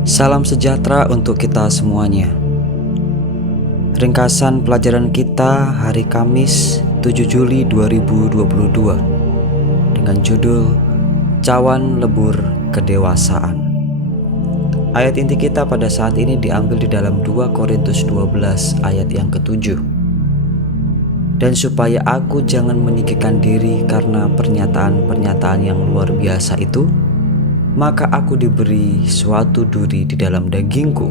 Salam sejahtera untuk kita semuanya. Ringkasan pelajaran kita hari Kamis 7 Juli 2022 dengan judul Cawan Lebur Kedewasaan. Ayat inti kita pada saat ini diambil di dalam 2 Korintus 12 ayat yang ke-7. Dan supaya aku jangan meninggikan diri karena pernyataan-pernyataan yang luar biasa itu, maka aku diberi suatu duri di dalam dagingku,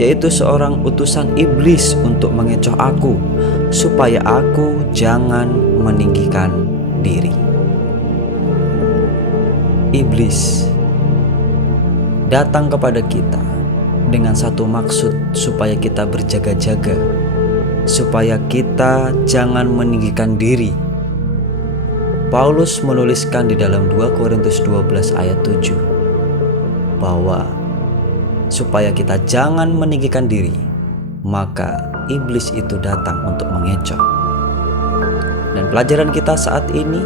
yaitu seorang utusan iblis untuk mengecoh aku, supaya aku jangan meninggikan diri. Iblis datang kepada kita dengan satu maksud, supaya kita berjaga-jaga, supaya kita jangan meninggikan diri. Paulus menuliskan di dalam 2 Korintus 12 ayat 7 bahwa supaya kita jangan meninggikan diri, maka iblis itu datang untuk mengecoh. Dan pelajaran kita saat ini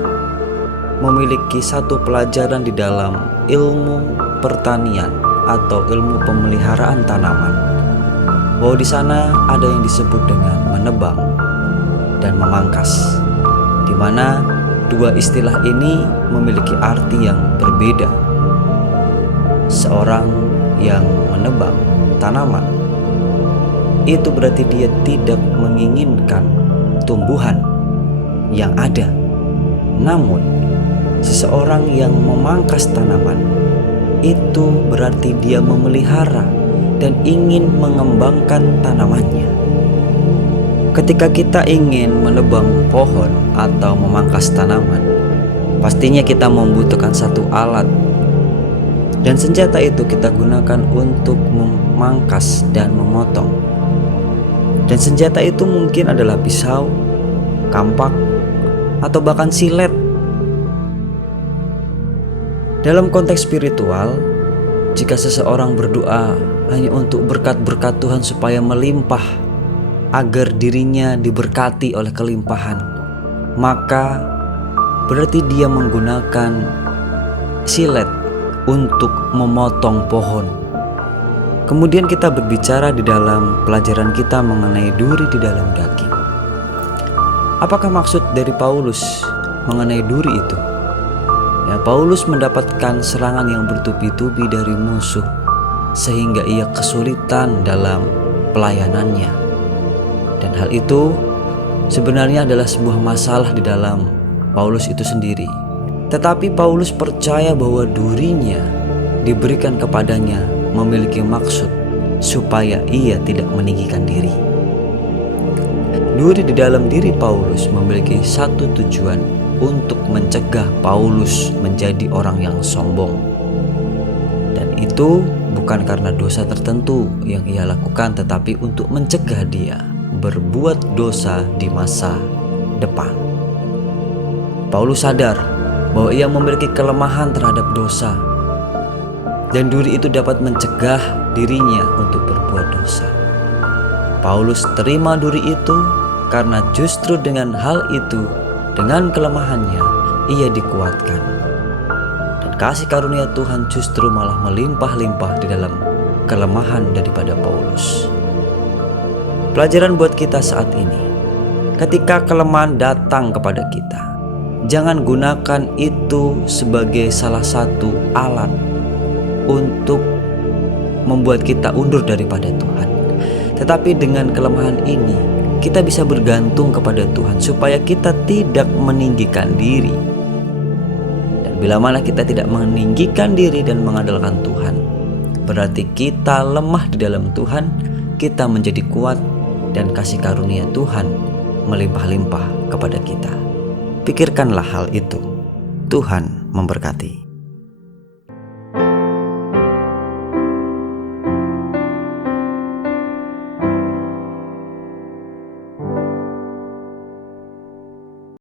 memiliki satu pelajaran di dalam ilmu pertanian atau ilmu pemeliharaan tanaman, bahwa di sana ada yang disebut dengan menebang dan memangkas, di mana dua istilah ini memiliki arti yang berbeda. Seorang yang menebang tanaman, itu berarti dia tidak menginginkan tumbuhan yang ada. Namun, seseorang yang memangkas tanaman, itu berarti dia memelihara dan ingin mengembangkan tanamannya. Ketika kita ingin menebang pohon atau memangkas tanaman, pastinya kita membutuhkan satu alat, dan senjata itu kita gunakan untuk memangkas dan memotong. Dan senjata itu mungkin adalah pisau, kampak, atau bahkan silet. Dalam konteks spiritual, jika seseorang berdoa hanya untuk berkat-berkat Tuhan supaya melimpah, agar dirinya diberkati oleh kelimpahan, maka berarti dia menggunakan silet untuk memotong pohon. Kemudian kita berbicara di dalam pelajaran kita mengenai duri di dalam daging. Apakah maksud dari Paulus mengenai duri itu? Ya, Paulus mendapatkan serangan yang bertubi-tubi dari musuh, sehingga ia kesulitan dalam pelayanannya. Dan hal itu sebenarnya adalah sebuah masalah di dalam Paulus itu sendiri. Tetapi Paulus percaya bahwa durinya diberikan kepadanya memiliki maksud supaya ia tidak meninggikan diri. Duri di dalam diri Paulus memiliki satu tujuan, untuk mencegah Paulus menjadi orang yang sombong. Dan itu bukan karena dosa tertentu yang ia lakukan, tetapi untuk mencegah dia berbuat dosa di masa depan. Paulus sadar bahwa ia memiliki kelemahan terhadap dosa, dan duri itu dapat mencegah dirinya untuk berbuat dosa. Paulus terima duri itu karena justru dengan hal itu, dengan kelemahannya, ia dikuatkan. Dan kasih karunia Tuhan justru malah melimpah-limpah di dalam kelemahan daripada Paulus. Pelajaran buat kita saat ini, ketika kelemahan datang kepada kita, jangan gunakan itu sebagai salah satu alat untuk membuat kita undur daripada Tuhan. Tetapi dengan kelemahan ini, kita bisa bergantung kepada Tuhan supaya kita tidak meninggikan diri. Dan bila mana kita tidak meninggikan diri dan mengandalkan Tuhan, berarti kita lemah di dalam Tuhan, kita menjadi kuat, dan kasih karunia Tuhan melimpah-limpah kepada kita. Pikirkanlah hal itu. Tuhan memberkati.